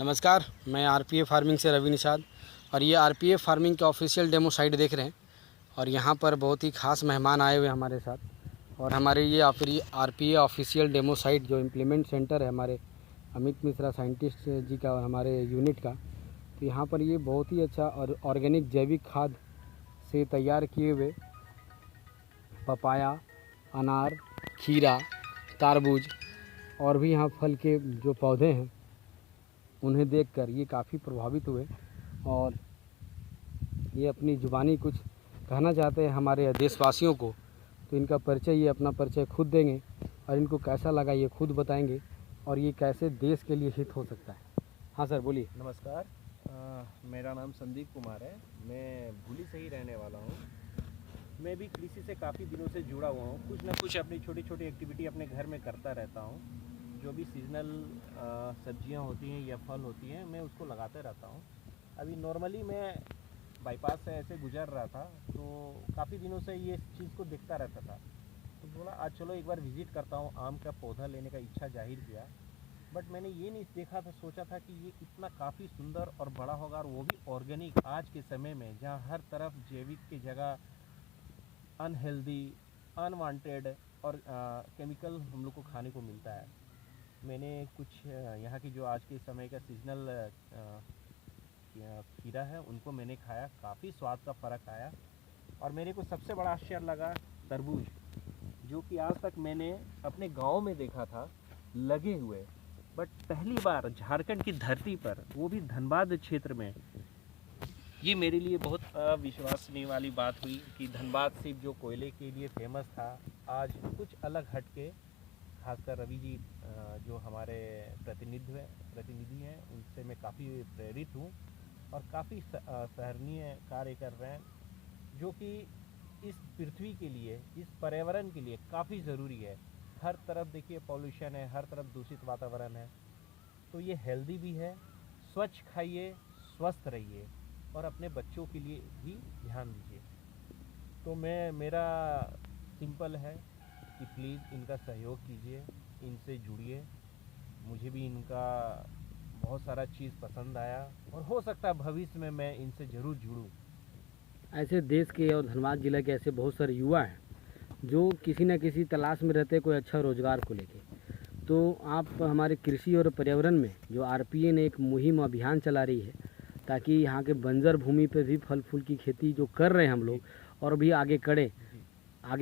नमस्कार, मैं RPA farming से रवि निषाद और ये आरपीए फार्मिंग के ऑफिशियल डेमो साइट देख रहे हैं। और यहाँ पर बहुत ही ख़ास मेहमान आए हुए हैं हमारे साथ। और हमारे ये आरपीए ऑफिशियल डेमो साइट जो इम्प्लीमेंट सेंटर है हमारे अमित मिश्रा साइंटिस्ट जी का और हमारे यूनिट का, तो यहाँ पर ये बहुत ही अच्छा और ऑर्गेनिक जैविक खाद से तैयार किए हुए पपाया, अनार, खीरा, तारबूज और भी यहाँ फल के जो पौधे हैं उन्हें देखकर ये काफ़ी प्रभावित हुए और ये अपनी ज़ुबानी कुछ कहना चाहते हैं हमारे देशवासियों को। तो इनका परिचय, ये अपना परिचय खुद देंगे और इनको कैसा लगा ये खुद बताएंगे और ये कैसे देश के लिए हित हो सकता है। हाँ सर, बोलिए। नमस्कार, मेरा नाम संदीप कुमार है। मैं भूली से ही रहने वाला हूँ। मैं भी कृषि से काफ़ी दिनों से जुड़ा हुआ हूँ। कुछ ना कुछ अपनी छोटी छोटी एक्टिविटी अपने घर में करता रहता हूँ। जो भी सीजनल सब्जियाँ होती हैं या फल होती हैं, मैं उसको लगाते रहता हूँ। अभी नॉर्मली मैं बाईपास से ऐसे गुजर रहा था तो काफ़ी दिनों से ये चीज़ को देखता रहता था, तो बोला आज चलो एक बार विज़िट करता हूँ। आम का पौधा लेने का इच्छा जाहिर किया, बट मैंने ये नहीं देखा था, सोचा था कि ये इतना काफ़ी सुंदर और बड़ा होगा, और वो भी ऑर्गेनिक। आज के समय में जहाँ हर तरफ जैविक की जगह अनहेल्दी, अनवांटेड और केमिकल हम लोग को खाने को मिलता है। मैंने कुछ यहाँ की जो आज के समय का सीजनल खीरा है उनको मैंने खाया, काफ़ी स्वाद का फ़र्क आया। और मेरे को सबसे बड़ा आश्चर्य लगा तरबूज, जो कि आज तक मैंने अपने गांव में देखा था लगे हुए, बट पहली बार झारखंड की धरती पर, वो भी धनबाद क्षेत्र में, ये मेरे लिए बहुत अविश्वसनीय वाली बात हुई कि धनबाद सिर्फ जो कोयले के लिए फेमस था, आज कुछ अलग हट के, खासकर रवि जी जो हमारे प्रतिनिधि हैं, उनसे मैं काफ़ी प्रेरित हूँ और काफ़ी सराहनीय कार्य कर रहे हैं, जो कि इस पृथ्वी के लिए, इस पर्यावरण के लिए काफ़ी ज़रूरी है। हर तरफ देखिए पॉल्यूशन है, हर तरफ दूषित वातावरण है, तो ये हेल्दी भी है। स्वच्छ खाइए, स्वस्थ रहिए और अपने बच्चों के लिए भी ध्यान दीजिए। तो मेरा सिंपल है कि प्लीज़ इनका सहयोग कीजिए, इनसे जुड़िए। मुझे भी इनका बहुत सारा चीज़ पसंद आया और हो सकता है भविष्य में मैं इनसे ज़रूर जुड़ूँ। ऐसे देश के और धनबाद जिला के ऐसे बहुत सारे युवा हैं जो किसी न किसी तलाश में रहते हैं कोई अच्छा रोज़गार को लेके। तो आप हमारे कृषि और पर्यावरण में जो आरपीए ने एक मुहिम अभियान चला रही है, ताकि यहाँ के बंजर भूमि पे भी फल फूल की खेती जो कर रहे हैं हम लोग और भी आगे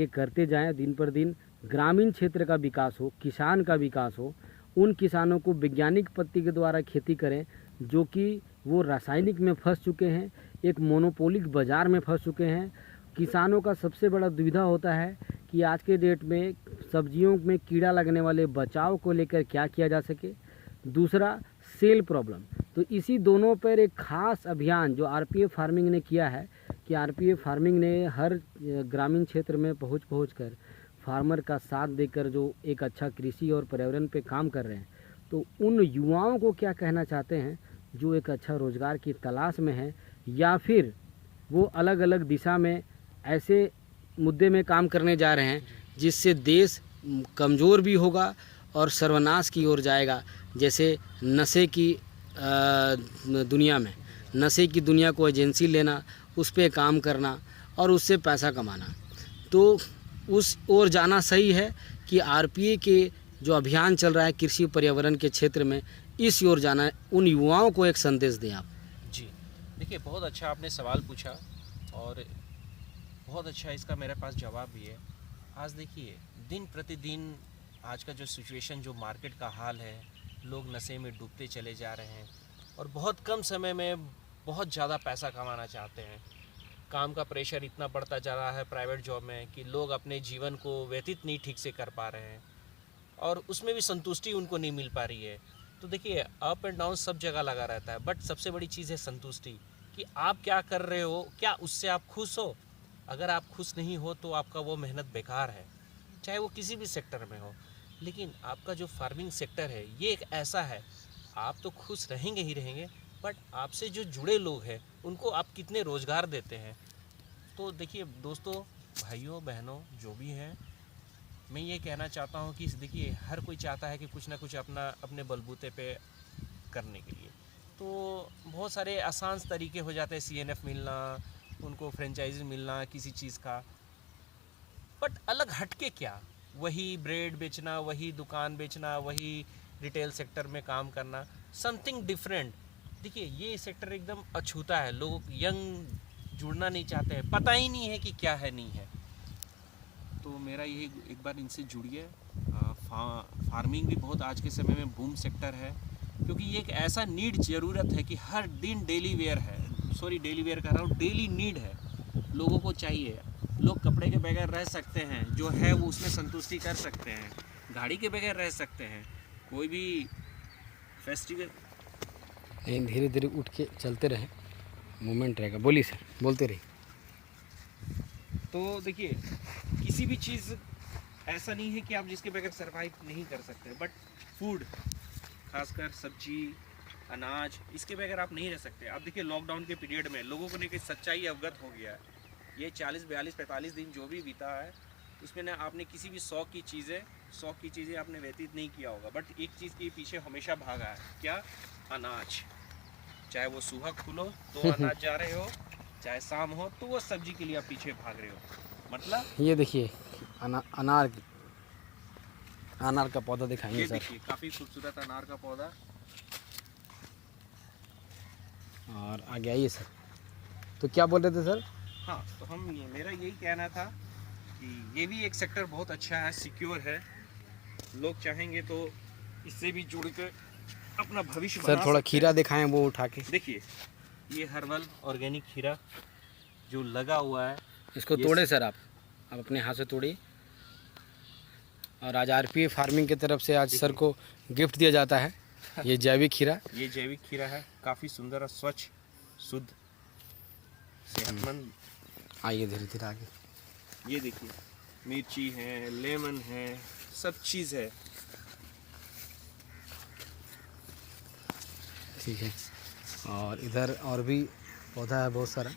करते जाएं, दिन पर दिन ग्रामीण क्षेत्र का विकास हो, किसान का विकास हो। उन किसानों को वैज्ञानिक पद्धति के द्वारा खेती करें जो कि वो रासायनिक में फंस चुके हैं, एक मोनोपोलिक बाज़ार में फंस चुके हैं। किसानों का सबसे बड़ा दुविधा होता है कि आज के डेट में सब्जियों में कीड़ा लगने वाले बचाव को लेकर क्या किया जा सके। दूसरा, सेल प्रॉब्लम। तो इसी दोनों पर एक खास अभियान जो आरपीए फार्मिंग ने किया है कि आरपीए फार्मिंग ने हर ग्रामीण क्षेत्र में पहुंच कर फार्मर का साथ देकर जो एक अच्छा कृषि और पर्यावरण पे काम कर रहे हैं, तो उन युवाओं को क्या कहना चाहते हैं जो एक अच्छा रोज़गार की तलाश में है या फिर वो अलग अलग दिशा में ऐसे मुद्दे में काम करने जा रहे हैं जिससे देश कमज़ोर भी होगा और सर्वनाश की ओर जाएगा। जैसे नशे की दुनिया में, नशे की दुनिया को एजेंसी लेना, उस पर काम करना और उससे पैसा कमाना। तो उस ओर जाना सही है कि आरपीए के जो अभियान चल रहा है कृषि पर्यावरण के क्षेत्र में, इस ओर जाना है। उन युवाओं को एक संदेश दें आप। जी, देखिए बहुत अच्छा आपने सवाल पूछा और बहुत अच्छा इसका मेरे पास जवाब भी है। आज देखिए दिन प्रतिदिन आज का जो सिचुएशन, जो मार्केट का हाल है, लोग नशे में डूबते चले जा रहे हैं और बहुत कम समय में बहुत ज़्यादा पैसा कमाना चाहते हैं। काम का प्रेशर इतना बढ़ता जा रहा है प्राइवेट जॉब में कि लोग अपने जीवन को व्यतीत नहीं ठीक से कर पा रहे हैं और उसमें भी संतुष्टि उनको नहीं मिल पा रही है। तो देखिए अप एंड डाउन सब जगह लगा रहता है, बट सबसे बड़ी चीज़ है संतुष्टि, कि आप क्या कर रहे हो, क्या उससे आप खुश हो। अगर आप खुश नहीं हो तो आपका वो मेहनत बेकार है, चाहे वो किसी भी सेक्टर में हो। लेकिन आपका जो फार्मिंग सेक्टर है ये एक ऐसा है, आप तो खुश रहेंगे ही रहेंगे, बट आपसे जो जुड़े लोग हैं उनको आप कितने रोज़गार देते हैं। तो देखिए दोस्तों, भाइयों बहनों जो भी हैं, मैं ये कहना चाहता हूँ कि देखिए हर कोई चाहता है कि कुछ ना कुछ अपने बलबूते पे करने के लिए, तो बहुत सारे आसान तरीके हो जाते हैं, CNF मिलना, उनको फ्रेंचाइजी मिलना किसी चीज़ का। बट अलग हटके क्या, वही ब्रेड बेचना, वही दुकान बेचना, वही रिटेल सेक्टर में काम करना, समथिंग डिफरेंट। देखिए ये सेक्टर एकदम अछूता है, लोग यंग जुड़ना नहीं चाहते हैं, पता ही नहीं है कि क्या है नहीं है। तो मेरा यही, एक बार इनसे जुड़िए। फार्मिंग भी बहुत आज के समय में बूम सेक्टर है, क्योंकि ये एक ऐसा नीड ज़रूरत है कि हर दिन डेली वेयर है, सॉरी डेली वेयर कर रहा हूँ, डेली नीड है, लोगों को चाहिए। लोग कपड़े के बगैर रह सकते हैं, जो है वो उसमें संतुष्टि कर सकते हैं, गाड़ी के बगैर रह सकते हैं, कोई भी फेस्टिवल। लेकिन धीरे धीरे उठ के चलते रहे, मूवमेंट रहेगा। बोलिए सर, बोलते रहिए। तो देखिए किसी भी चीज़ ऐसा नहीं है कि आप जिसके बगैर सरवाइव नहीं कर सकते, बट फूड, खासकर सब्जी, अनाज, इसके बगैर आप नहीं रह सकते। आप देखिए लॉकडाउन के पीरियड में लोगों को लेकर सच्चाई अवगत हो गया है। ये 40, 42, 45 दिन जो भी बीता है, उसमें ना आपने किसी भी शौक की चीज़ें आपने व्यतीत नहीं किया होगा, बट एक चीज़ के पीछे हमेशा भागा है, क्या? अनाज। चाहे वो सुबह खुलो तो अनाज जा रहे हो, चाहे शाम हो तो वो सब्जी के लिए आप पीछे भाग रहे हो। मतलब ये देखिए अनार का पौधा दिखाएंगे ये सर। देखिए काफ़ी खूबसूरत अनार का पौधा। और आगे आइए सर। तो क्या बोल रहे थे सर? हाँ, तो मेरा यही कहना था कि ये भी एक सेक्टर बहुत अच्छा है, सिक्योर है, लोग चाहेंगे तो इससे भी जुड़ के अपना भविष्य सर बना थोड़ा सकते खीरा हैं। दिखाएं वो उठा के। देखिए ये हर्बल ऑर्गेनिक खीरा जो लगा हुआ है, इसको ये तोड़े सर, आप अपने हाथ से तोड़िए। और आज RPA फार्मिंग की तरफ से आज सर को गिफ्ट दिया जाता है ये जैविक खीरा। ये जैविक खीरा है, काफ़ी सुंदर और स्वच्छ, शुद्ध, सेहतमंद। आइए धीरे धीरे आगे। ये देखिए मिर्ची है, लेमन है, सब चीज़ है। ठीक है। और इधर और भी पौधा है बहुत सारा।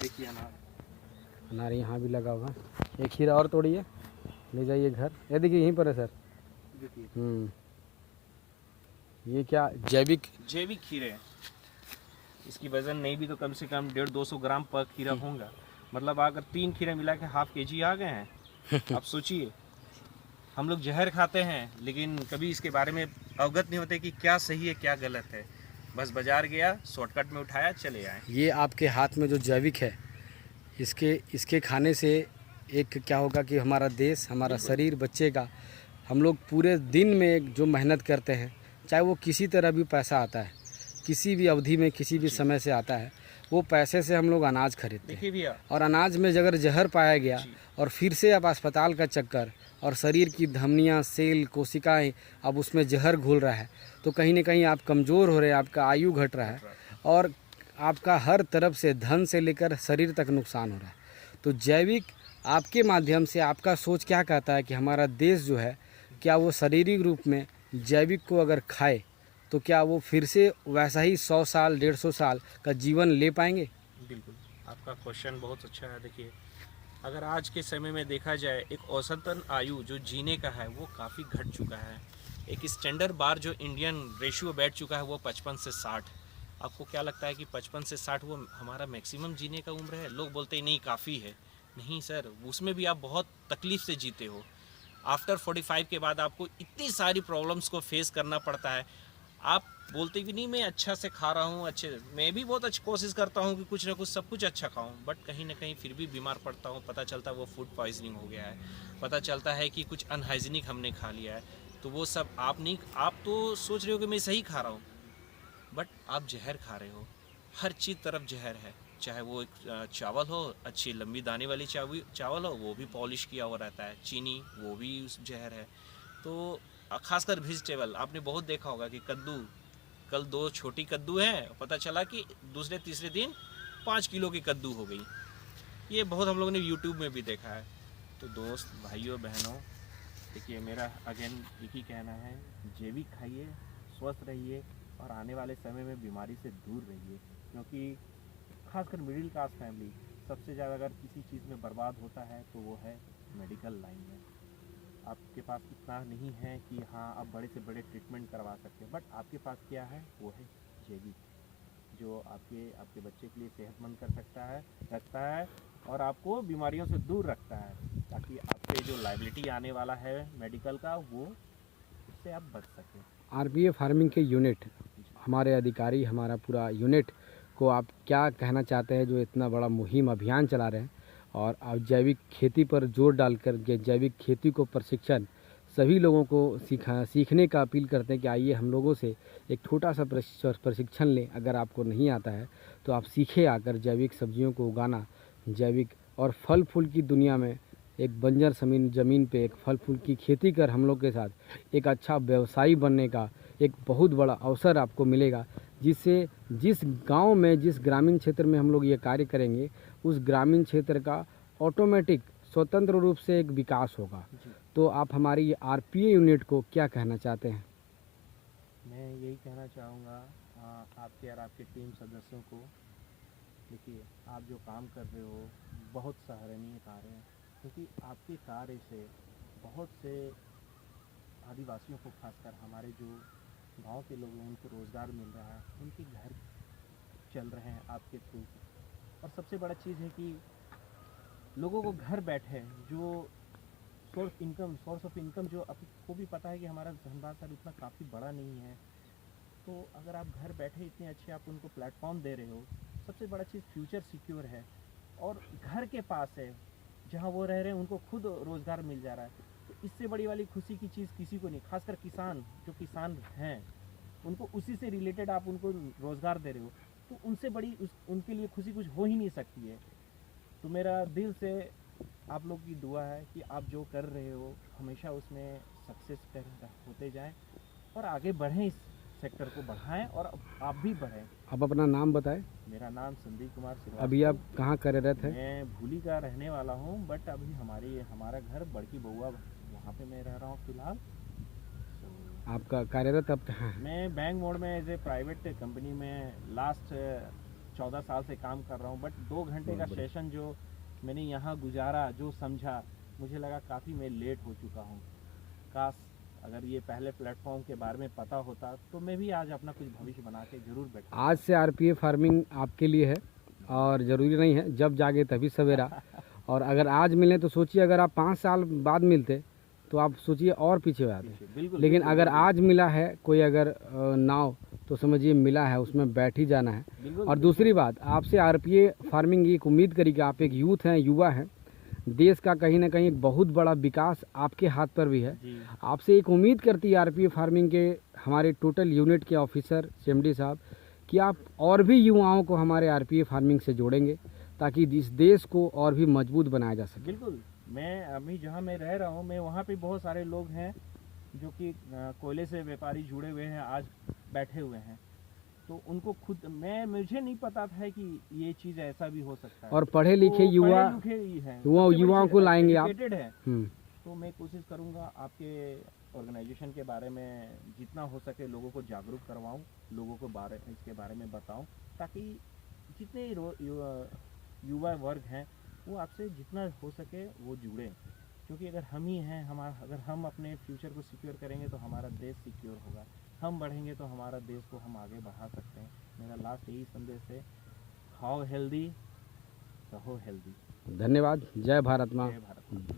देखिए अनार यहाँ भी लगा हुआ है। एक खीरा और तोड़िए, ले जाइए घर। ये देखिए यहीं पर है सर। देखिए ये क्या जैविक खीरे हैं। इसकी वजन नहीं भी तो कम से कम 150-200 ग्राम पर खीरा होगा। मतलब अगर 3 खीरे मिला के ½ kg आ गए हैं। आप सोचिए, हम लोग जहर खाते हैं लेकिन कभी इसके बारे में अवगत नहीं होते कि क्या सही है क्या गलत है। बस बाजार गया, शॉर्टकट में उठाया, चले आए। ये आपके हाथ में जो जैविक है, इसके खाने से एक क्या होगा कि हमारा देश, हमारा शरीर, बच्चे का, हम लोग पूरे दिन में जो मेहनत करते हैं, चाहे वो किसी तरह भी पैसा आता है, किसी भी अवधि में, किसी भी समय से आता है, वो पैसे से हम लोग अनाज खरीदते हैं। भैया, और अनाज में अगर जहर पाया गया और फिर से अब अस्पताल का चक्कर और शरीर की धमनियाँ, सेल, कोशिकाएं अब उसमें जहर घुल रहा है, तो कहीं ना कहीं आप कमज़ोर हो रहे हैं, आपका आयु घट रहा है और आपका हर तरफ से धन से लेकर शरीर तक नुकसान हो रहा है। तो जैविक आपके माध्यम से आपका सोच क्या कहता है कि हमारा देश जो है, क्या वो शारीरिक रूप में जैविक को अगर खाए तो क्या वो फिर से वैसा ही 100 साल, 150 साल का जीवन ले पाएंगे? बिल्कुल, आपका क्वेश्चन बहुत अच्छा है। देखिए अगर आज के समय में देखा जाए, एक औसतन आयु जो जीने का है वो काफ़ी घट चुका है। एक स्टैंडर्ड बार जो इंडियन रेशियो बैठ चुका है वो 55 से 60। आपको क्या लगता है कि 55 से 60 वो हमारा मैक्सिमम जीने का उम्र है? लोग बोलते हैं नहीं काफ़ी है। नहीं सर, उसमें भी आप बहुत तकलीफ़ से जीते हो। आफ्टर 45 के बाद आपको इतनी सारी प्रॉब्लम्स को फेस करना पड़ता है। आप बोलते भी नहीं मैं अच्छा से खा रहा हूँ, मैं भी बहुत अच्छी कोशिश करता हूँ कि कुछ ना कुछ सब कुछ अच्छा खाऊं, बट कहीं ना कहीं फिर भी बीमार पड़ता हूँ। पता चलता है वो फूड पॉइजनिंग हो गया है, पता चलता है कि कुछ अनहाइजीनिक हमने खा लिया है। तो वो सब आप तो सोच रहे हो कि मैं सही खा रहा हूँ, बट आप जहर खा रहे हो। हर चीज़ तरफ जहर है, चाहे वो एक चावल हो, अच्छी लंबी दाने वाली चावल हो, वो भी पॉलिश किया हुआ रहता है। चीनी, वो भी उस जहर है। तो खासकर वेजिटेबल आपने बहुत देखा होगा कि कद्दू, कल 2 छोटी कद्दू हैं, पता चला कि दूसरे तीसरे दिन 5 किलो की कद्दू हो गई। ये बहुत हम लोगों ने यूट्यूब में भी देखा है। तो दोस्त, भाइयों, बहनों, देखिए मेरा अगेन एक ही कहना है, जैविक खाइए, स्वस्थ रहिए और आने वाले समय में बीमारी से दूर रहिए। क्योंकि खासकर मिडिल क्लास फैमिली सबसे ज़्यादा अगर किसी चीज़ में बर्बाद होता है तो वो है मेडिकल लाइन में। आपके पास इतना नहीं है कि हाँ आप बड़े से बड़े ट्रीटमेंट करवा सकते हैं, बट आपके पास क्या है, वो है जैविक, जो आपके बच्चे के लिए सेहतमंद कर सकता है, रखता है और आपको बीमारियों से दूर रखता है, ताकि आपके जो लायबिलिटी आने वाला है मेडिकल का, वो उससे आप बच सकें। आरपीए फार्मिंग के यूनिट, हमारे अधिकारी, हमारा पूरा यूनिट को आप क्या कहना चाहते हैं जो इतना बड़ा मुहिम अभियान चला रहे हैं और आप जैविक खेती पर जोर डालकर जैविक खेती को प्रशिक्षण सभी लोगों को सीखने का अपील करते हैं कि आइए हम लोगों से एक छोटा सा प्रशिक्षण लें। अगर आपको नहीं आता है तो आप सीखे आकर जैविक सब्जियों को उगाना, जैविक और फल फूल की दुनिया में एक बंजर ज़मीन पे एक फल फूल की खेती कर हम लोग के साथ एक अच्छा व्यवसायी बनने का एक बहुत बड़ा अवसर आपको मिलेगा, जिससे जिस गांव में, जिस ग्रामीण क्षेत्र में हम लोग ये कार्य करेंगे, उस ग्रामीण क्षेत्र का ऑटोमेटिक स्वतंत्र रूप से एक विकास होगा। तो आप हमारी आरपीए यूनिट को क्या कहना चाहते हैं? मैं यही कहना चाहूँगा आपके और आपके टीम सदस्यों को, देखिए आप जो काम कर रहे हो बहुत सराहनीय कार्य है, क्योंकि आपके कार्य से बहुत से आदिवासियों को, खासकर हमारे जो गांव के लोग हैं, उनको रोज़गार मिल रहा है, उनके घर चल रहे हैं आपके थ्रू। और सबसे बड़ा चीज़ है कि लोगों को घर बैठे जो सोर्स ऑफ इनकम जो आपको भी पता है कि हमारा धनबाद सर इतना काफ़ी बड़ा नहीं है, तो अगर आप घर बैठे इतने अच्छे आप उनको प्लेटफॉर्म दे रहे हो, सबसे बड़ा चीज़ फ्यूचर सिक्योर है और घर के पास है, जहाँ वो रह रहे हैं उनको खुद रोज़गार मिल जा रहा है। तो इससे बड़ी वाली खुशी की चीज़ किसी को नहीं, खासकर किसान, जो किसान हैं उनको उसी से रिलेटेड आप उनको रोज़गार दे रहे हो, तो उनसे बड़ी उनके लिए खुशी कुछ हो ही नहीं सकती है। तो मेरा दिल से आप लोग की दुआ है कि आप जो कर रहे हो हमेशा उसमें सक्सेस होते जाएं और आगे बढ़ें, इस सेक्टर को बढ़ाएं और आप भी बढ़ें। आप अपना नाम बताएं। मेरा नाम संदीप कुमार श्रीवास्तव। अभी आप कहाँ कार्यरत हैं? मैं भूली का रहने वाला हूँ, बट अभी हमारा घर बड़की बउआ, वहाँ पे मैं रह रहा हूँ फिलहाल। आपका कार्यरत अब कहाँ है? मैं बैंक मोड में एज ए प्राइवेट कंपनी में लास्ट 14 साल से काम कर रहा हूँ, बट 2 घंटे का सेशन जो मैंने यहाँ गुजारा, जो समझा, मुझे लगा काफ़ी मैं लेट हो चुका हूँ। काश अगर ये पहले प्लेटफॉर्म के बारे में पता होता तो मैं भी आज अपना कुछ भविष्य बना के जरूर बैठा। आज से आरपीए फार्मिंग आपके लिए है और ज़रूरी नहीं है जब जागे तभी सवेरा। और अगर आज मिले तो सोचिए, अगर आप 5 साल बाद मिलते तो आप सोचिए और पीछे हो जाते। लेकिन अगर आज मिला है कोई अगर नाव, तो समझिए मिला है, उसमें बैठ ही जाना है। और दूसरी बात, आपसे आरपीए फार्मिंग एक उम्मीद करी कि आप एक यूथ हैं, युवा हैं, देश का कहीं ना कहीं एक बहुत बड़ा विकास आपके हाथ पर भी है। आपसे एक उम्मीद करती है आरपीए फार्मिंग के हमारे टोटल यूनिट के ऑफिसर CMD साहब कि आप और भी युवाओं को हमारे आरपीए फार्मिंग से जोड़ेंगे, ताकि इस देश को और भी मजबूत बनाया जा सके। बिल्कुल। मैं अभी जहाँ मैं रह रहा हूँ, मैं वहाँ पे बहुत सारे लोग हैं जो कि कोयले से व्यापारी जुड़े हुए हैं, आज बैठे हुए हैं। तो उनको खुद मुझे नहीं पता था कि ये चीज़ ऐसा भी हो सकता है। और पढ़े लिखे युवाओं को लाएंगे आप। तो मैं कोशिश करूँगा आपके ऑर्गेनाइजेशन के बारे में जितना हो सके लोगों को जागरूक करवाऊँ, लोगों को इसके बारे में बताऊँ, ताकि जितने युवा वर्ग हैं वो आपसे जितना हो सके वो जुड़ें। क्योंकि अगर हम ही हैं, अगर हम अपने फ्यूचर को सिक्योर करेंगे तो हमारा देश सिक्योर होगा, हम बढ़ेंगे तो हमारा देश को हम आगे बढ़ा सकते हैं। मेरा लास्ट यही संदेश है, खाओ हेल्दी, रहो हेल्दी। धन्यवाद। जय भारत माँ। जय भारत।